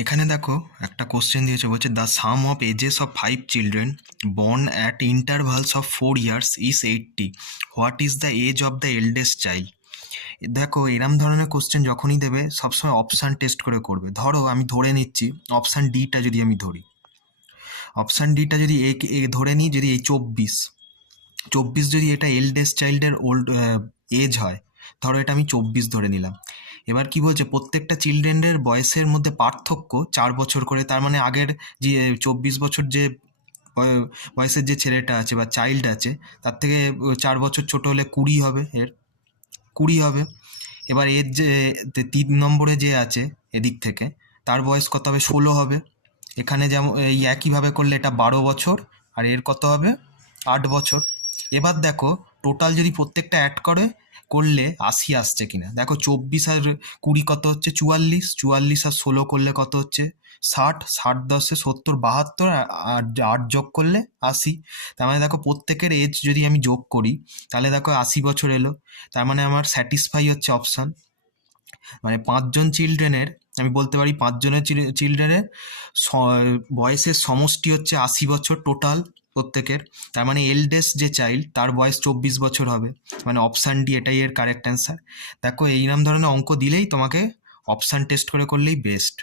এখানে দেখো একটা কোশ্চেন দিয়েছে, বলছে the sum of ages of 5 children born at intervals of 4 years is 80। What is the age of the eldest child? দেখো এরম ধরনের কোশ্চেন যখনই দেবে সবসময় অপশান টেস্ট করে করবে। ধরো আমি ধরে নিচ্ছি অপশান ডিটা যদি আমি ধরি, অপশান ডিটা যদি ধরে নিই, যদি এই 24 যদি এটা এল্ডেস্ট চাইল্ডের এজ হয়, ধরো এটা আমি 24 ধরে নিলাম। এবার কি বলছে, প্রত্যেকটা চিলড্রেনের বয়সের মধ্যে পার্থক্য 4 বছর করে। তার মানে আগের যে 24 বছর যে বয়সের যে ছেলেটা আছে বা চাইল্ড আছে, তার থেকে 4 বছর ছোট হলে 20 হবে, এর 20 হবে। এবার এর যে 3 নম্বরে যে আছে এদিক থেকে, তার বয়স কত হবে? 16 হবে। এখানে যেমন এই একইভাবে করলে এটা 12 বছর, আর এর কত হবে? 8 বছর। এবার দেখো টোটাল যদি প্রত্যেকটা অ্যাড করলে 80 আসছে কিনা। দেখো 24 আর 20 কত হচ্ছে? 44। 44 আর 16 করলে কত হচ্ছে? 60। 60 10 70, 72, আর 8 যোগ করলে 80। তার মানে দেখো প্রত্যেকের এজ যদি আমি যোগ করি, তাহলে দেখো 80 বছর এলো। তার মানে আমার স্যাটিসফাই হচ্ছে অপশান। মানে 5 জন চিলড্রেনের, আমি বলতে পারি 5 জনের চিলড্রেনের বয়সের সমষ্টি হচ্ছে 80 বছর টোটাল প্রত্যেকের। তার মানে এল্ডেস্ট যে চাইল্ড তার বয়স 24 বছর হবে। মানে অপশান ডি এটাই এর কারেক্ট অ্যান্সার। দেখো এইরকম ধরনের অঙ্ক দিলেই তোমাকে অপশান টেস্ট করে করলেই বেস্ট।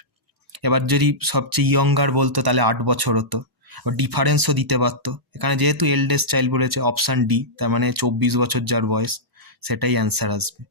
এবার যদি সবচেয়ে ইয়ঙ্গার বলতো তাহলে 8 বছর হতো, ডিফারেন্সও দিতে পারতো। এখানে যেহেতু এল্ডেস্ট চাইল্ড বলেছে, অপশান ডি, তার মানে 24 বছর যার বয়স, সেটাই অ্যান্সার আসবে।